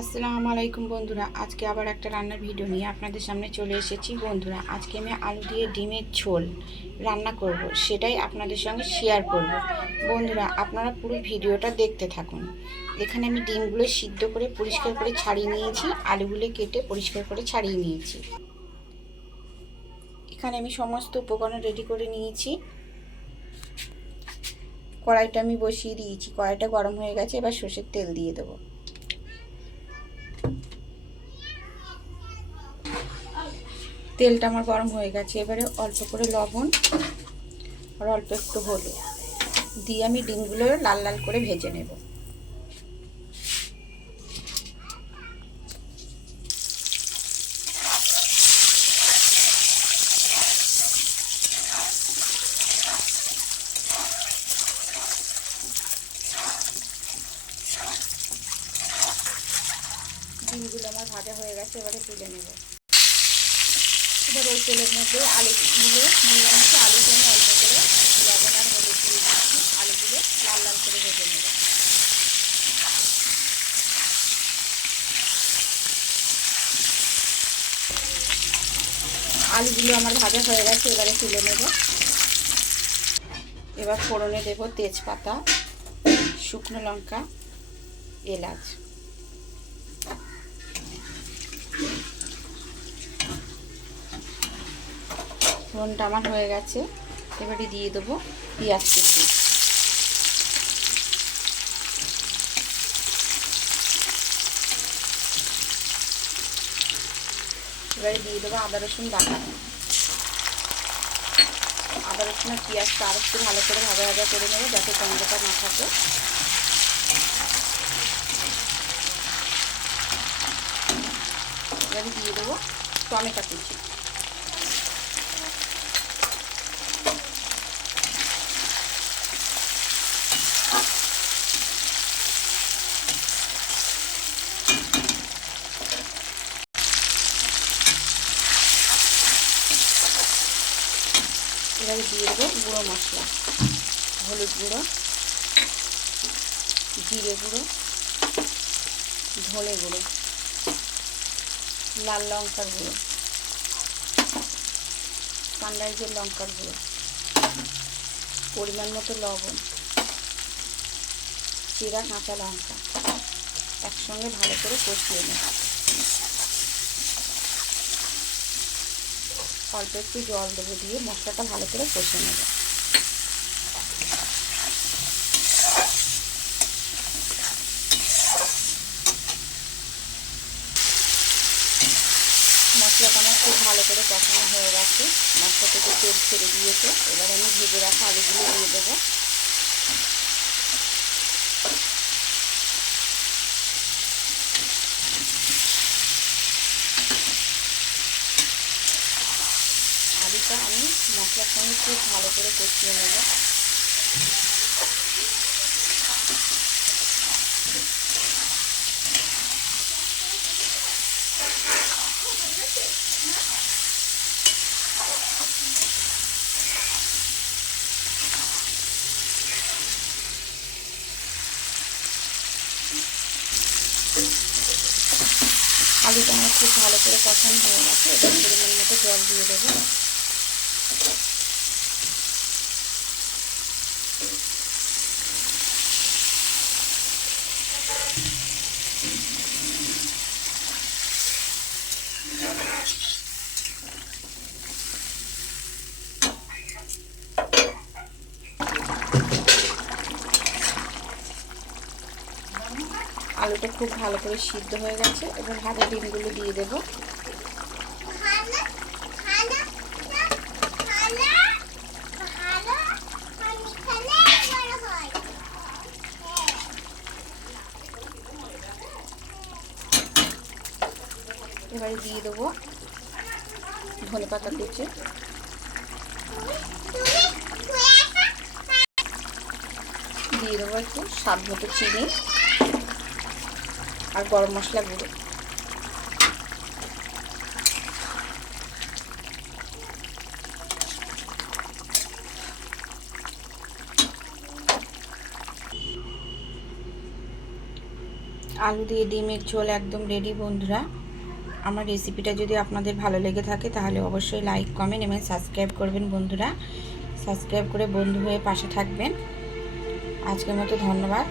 আসসালামু আলাইকুম বন্ধুরা, আজকে আবার একটা রান্নার ভিডিও নিয়ে আপনাদের সামনে চলে এসেছি। বন্ধুরা, আজকে আমি আলু দিয়ে ডিমের ঝোল রান্না করব, সেটাই আপনাদের সঙ্গে শেয়ার করব। বন্ধুরা, আপনারা পুরো ভিডিওটা দেখতে থাকুন। এখানে আমি ডিমগুলো সিদ্ধ করে পরিষ্কার করে ছাড়িয়ে নিয়েছি, আলুগুলো কেটে পরিষ্কার করে ছাড়িয়ে নিয়েছি। এখানে আমি সমস্ত উপকরণ রেডি করে নিয়েছি। কড়াইটা আমি বসিয়ে দিয়েছি, কড়াইটা গরম হয়ে গেছে। এবার সর্ষের তেল দিয়ে দেবো। তেলটা আমার গরম হয়ে গেছে। এবারে অল্প করে লবণ আর অল্প একটু হলুদ দিয়ে আমি ডিমগুলো লাল লাল করে ভেজে নেব। ডিমগুলো আমার ভাজা হয়ে গেছে, এবারে তুলে নেব। এবার ওই তেলের মধ্যে আলুগুলো দিয়ে দিচ্ছি। আলুতে আমি অল্প করে লবণ আর হলুদ দিয়ে দিচ্ছি। আলুগুলো লাল লাল করে ভেজে নেব। আলুগুলো আমার ভাজা হয়ে গেছে, এবারে তুলে নেব। এবার ফোড়নে দেব তেজপাতা, শুকনো লঙ্কা, এলাচ। ফোড়নটা আমার হয়ে গেছে, এবারে দিয়ে দেবো পেঁয়াজ কুচি। এবারে দিয়ে দেবো আদা রসুন বাটা। আদা রসুন আর পেঁয়াজটা আর একটু ভালো করে ভাজা ভাজা করে নেবো, যাতে গন্ধটা না থাকে। এবারে দিয়ে দেবো টমেটো কুচি। এবারে দিয়ে দেবো গুঁড়ো মশলা, হলুদ গুঁড়ো, জিরে গুঁড়ো, ধনে গুঁড়ো, লাল লঙ্কার গুঁড়ো, সানরাইজের লঙ্কার গুঁড়ো, পরিমাণ মতো লবণ, চিরা কাঁচা লঙ্কা একসঙ্গে ভালো করে কষিয়ে নেব। অল্প একটু জল দেবো, দিয়ে মশলাটা ভালো করে কষে নেব। মশলাটা আমার খুব ভালো করে কষানো হয়ে গেছে, মশলা থেকে তেল ছেড়ে দিয়েছে। এবার আমি ভেজে রাখা আলুগুলো দিয়ে দেবো। আলুটা আমি মশলার সঙ্গে খুব ভালো করে কষিয়ে নেব। আলুটা আমার খুব ভালো করে কষানো হয়ে গেছে। এবার পরিমাণ মতো জল দিয়ে দেবো। আলুটা খুব ভালো করে সিদ্ধ হয়ে গেছে। এবার ভাজা ডিমগুলো দিয়ে দেবো। এবারে দিয়ে দেবো ধনেপাতা কুচি, দিয়ে দেবো একটু স্বাদ মতো চিনি আর গরম মশলা গুঁড়ো। আলু দিয়ে ডিমের ঝোল একদম রেডি বন্ধুরা। আমার রেসিপিটা যদি আপনাদের ভালো লেগে থাকে তাহলে অবশ্যই লাইক কমেন্ট এবং সাবস্ক্রাইব করবেন বন্ধুরা। সাবস্ক্রাইব করে বন্ধু হয়ে পাশে থাকবেন। আজকের মতো ধন্যবাদ।